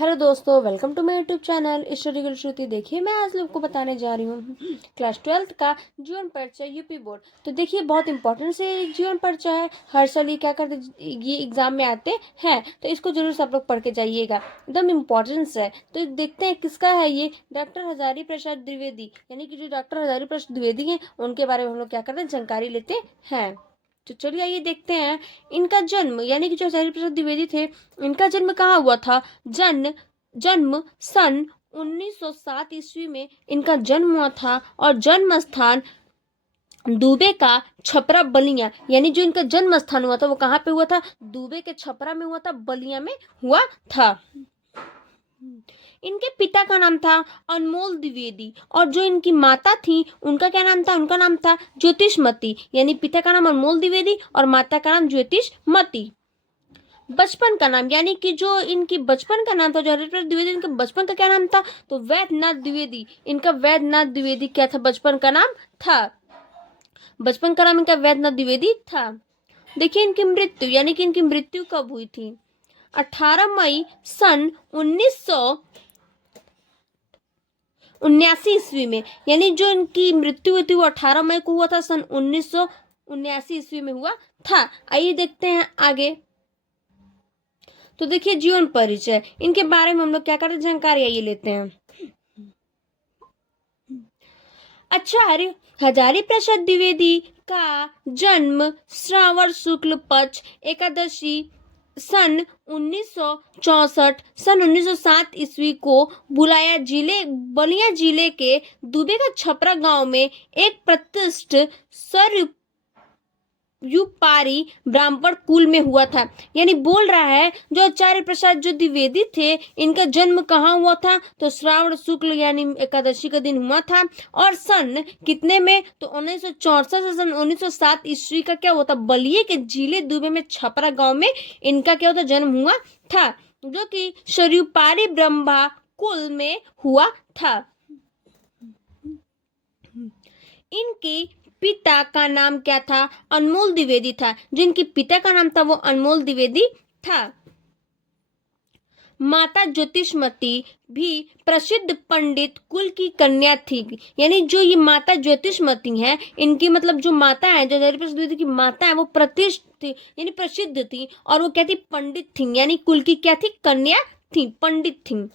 Hello दोस्तों, welcome to my YouTube channel historical Shruti. देखिए, मैं आज लोग को बताने जा रही हूँ क्लास 12th का जीवन परिचय यूपी बोर्ड। तो देखिए, बहुत इंपॉर्टेंट से जीवन परिचय है। हर साल ये क्या करते, ये एग्जाम में आते हैं, तो इसको जरूर सब लोग पढ़ के जाइएगा, एकदम इम्पोर्टेंस है। तो देखते हैं किसका है ये। डॉक्टर हजारी प्रसाद द्विवेदी, यानी कि जो डॉक्टर हजारी प्रसाद द्विवेदी हैं, उनके बारे में हम लोग क्या करते हैं, जानकारी लेते हैं। तो चलिए आइए देखते हैं इनका जन्म, यानी कि जो हजारी प्रसाद द्विवेदी थे, इनका जन्म कहाँ हुआ था। जन्म सन 1907 ईस्वी में इनका जन्म हुआ था और जन्म स्थान दुबे का छपरा बलिया, यानी जो इनका जन्म स्थान हुआ था वो कहाँ पे हुआ था, दुबे के छपरा में हुआ था, बलिया में हुआ था। इनके पिता का नाम था अनमोल द्विवेदी और जो इनकी माता थी उनका क्या नाम था, उनका नाम था ज्योतिषमती, यानी पिता का नाम अनमोल द्विवेदी और माता का नाम ज्योतिषमती। बचपन का नाम, यानी कि जो इनकी बचपन का नाम था, जो हरिप्रसाद द्विवेदी, इनके बचपन का क्या नाम था, तो वैद्यनाथ द्विवेदी। इनका वैद्यनाथ द्विवेदी क्या था, बचपन का नाम था। बचपन का नाम इनका वैद्यनाथ द्विवेदी था। देखिए इनकी मृत्यु, यानी कि इनकी मृत्यु कब हुई थी, 18 मई सन 1979 ईस्वी में, यानी जो इनकी मृत्यु हुई थी वो 18 मई को हुआ था, सन 1979 ईस्वी में हुआ था। आइए देखते हैं आगे। तो देखिए जीवन परिचय, इनके बारे में हम लोग क्या करते हैं, जानकारी आइए लेते हैं। आचार्य हजारी प्रसाद द्विवेदी का जन्म श्रावण शुक्ल पक्ष एकादशी सन 1907 ईस्वी को बलिया जिले के दुबे का छपरा गांव में एक प्रतिष्ठित युपारी ब्राह्मण कुल में हुआ था। यानी बोल रहा है जो आचार्य प्रसाद जो द्विवेदी थे, इनका जन्म कहाँ हुआ था, तो श्रावण शुक्ल यानी एकादशी का दिन हुआ था। और सन कितने में, तो 1964 से सन 1907 ईस्वी का क्या हुआ था, बलिए के जिले दुबे में छपरा गांव में इनका क्या होता, जन्म हुआ था, जो कि शरीपारी ब्रह्मा कुल में हुआ था। इनके पिता का नाम क्या था, अनमोल द्विवेदी था। जिनके पिता का नाम था वो अनमोल द्विवेदी था। माता ज्योतिषमती भी प्रसिद्ध पंडित कुल की कन्या थी। यानी जो ये माता ज्योतिषमती है, इनकी मतलब जो माता है, जो हजारी प्रसाद द्विवेदी की माता है, वो प्रतिष्ठित थी, यानी प्रसिद्ध थी, और वो क्या थी, पंडित थी, यानी कुल की क्या थी, कन्या थी, पंडित थी।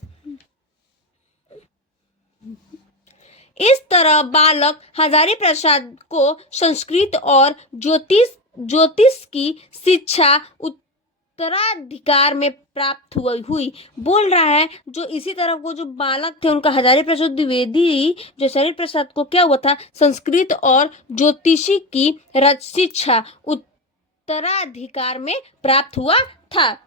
इस तरह बालक हजारी प्रसाद को संस्कृत और ज्योतिष की शिक्षा उत्तराधिकार में प्राप्त हुई। बोल रहा है जो इसी तरह वो जो बालक थे उनका हजारी प्रसाद द्विवेदी, जो हजारी प्रसाद को क्या हुआ था, संस्कृत और ज्योतिषी की शिक्षा उत्तराधिकार में प्राप्त हुआ था।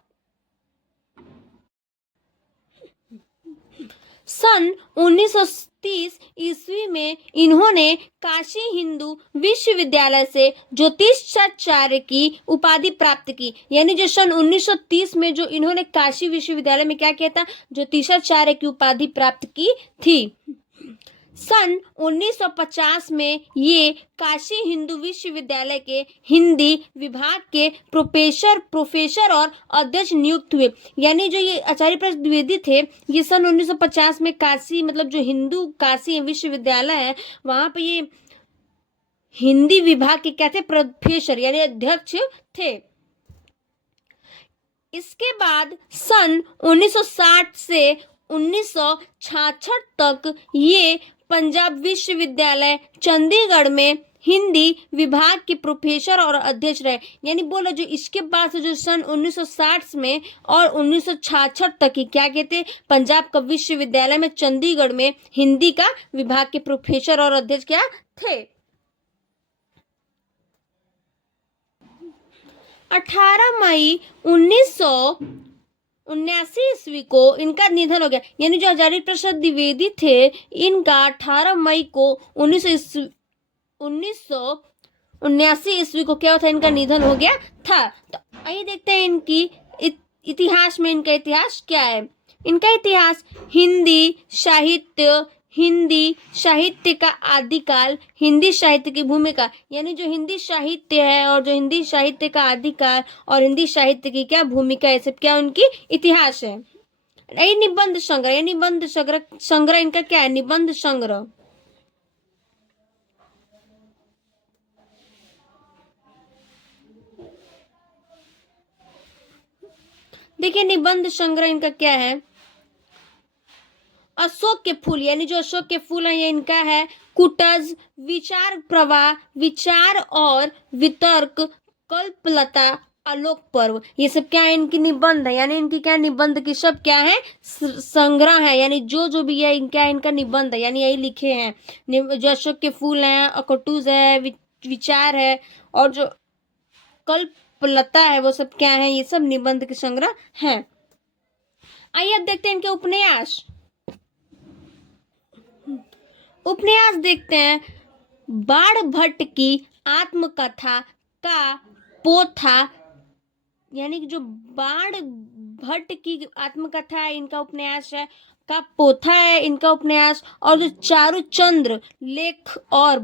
सन 1930 ईस्वी में इन्होंने काशी हिंदू विश्वविद्यालय से ज्योतिषाचार्य की उपाधि प्राप्त की। यानी जो सन 1930 में जो इन्होंने काशी विश्वविद्यालय में क्या किया था, ज्योतिषाचार्य की उपाधि प्राप्त की थी। सन 1950 में ये काशी हिंदू विश्वविद्यालय के हिंदी विभाग के प्रोफेसर और अध्यक्ष नियुक्त हुए। यानी जो ये आचार्य प्रसाद द्विवेदी थे, ये सन 1950 में काशी, मतलब जो हिंदू काशी विश्वविद्यालय है, वहां पे ये हिंदी विभाग के क्या थे, प्रोफेसर यानी अध्यक्ष थे। इसके बाद सन 1960 से 1966 तक ये पंजाब विश्वविद्यालय चंडीगढ़ में हिंदी विभाग के प्रोफेसर और अध्यक्ष रहे। यानी बोलो जो इसके बाद से जो सन 1960 में और 1966 तक ही क्या कहते, पंजाब का विश्वविद्यालय में चंडीगढ़ में हिंदी का विभाग के प्रोफेसर और अध्यक्ष क्या थे। 18 मई 1979 ईस्वी को इनका निधन हो गया। यानी जो हजारी प्रसाद द्विवेदी थे, इनका 18 मई को 1979 ईस्वी को क्या था, इनका निधन हो गया था। तो आइए देखते हैं इनकी इतिहास में इनका इतिहास क्या है। इनका इतिहास हिंदी साहित्य का आदिकाल, हिंदी साहित्य की भूमिका, यानी जो हिंदी साहित्य है और जो हिंदी साहित्य का आदिकाल और हिंदी साहित्य की क्या भूमिका है, सब क्या उनकी इतिहास है। ये निबंध संग्रह, ये निबंध संग्रह, संग्रह इनका क्या है, निबंध संग्रह। देखिए निबंध संग्रह इनका क्या है, अशोक के फूल, यानी जो अशोक के फूल हैं ये इनका है। कुटज, विचार प्रवाह, विचार और वितर्क, कल्पलता, आलोक पर्व, ये सब क्या है, इनकी निबंध है। यानी इनकी क्या, निबंध की सब क्या है, संग्रह है। यानी जो भी है इनका, इनका निबंध है, यानी यही लिखे हैं। जो अशोक के फूल हैं, अकोटूज है, विचार है, और जो कल्पलता है, वो सब क्या है, ये सब निबंध के संग्रह हैं। आइए अब देखते हैं इनके उपन्यास। उपन्यास देखते हैं। बाण भट्ट की आत्मकथा का पोथा, यानी कि जो बाण भट्ट की आत्मकथा है इनका उपन्यास है, का पोथा है इनका उपन्यास। और जो चारुचंद्र लेख और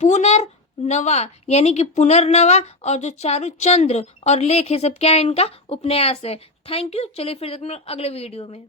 पुनर्नवा, यानी कि पुनर्नवा और जो चारुचंद्र और लेख, ये सब क्या है, इनका उपन्यास है। Thank you. चलिए फिर देखते हैं अगले वीडियो में।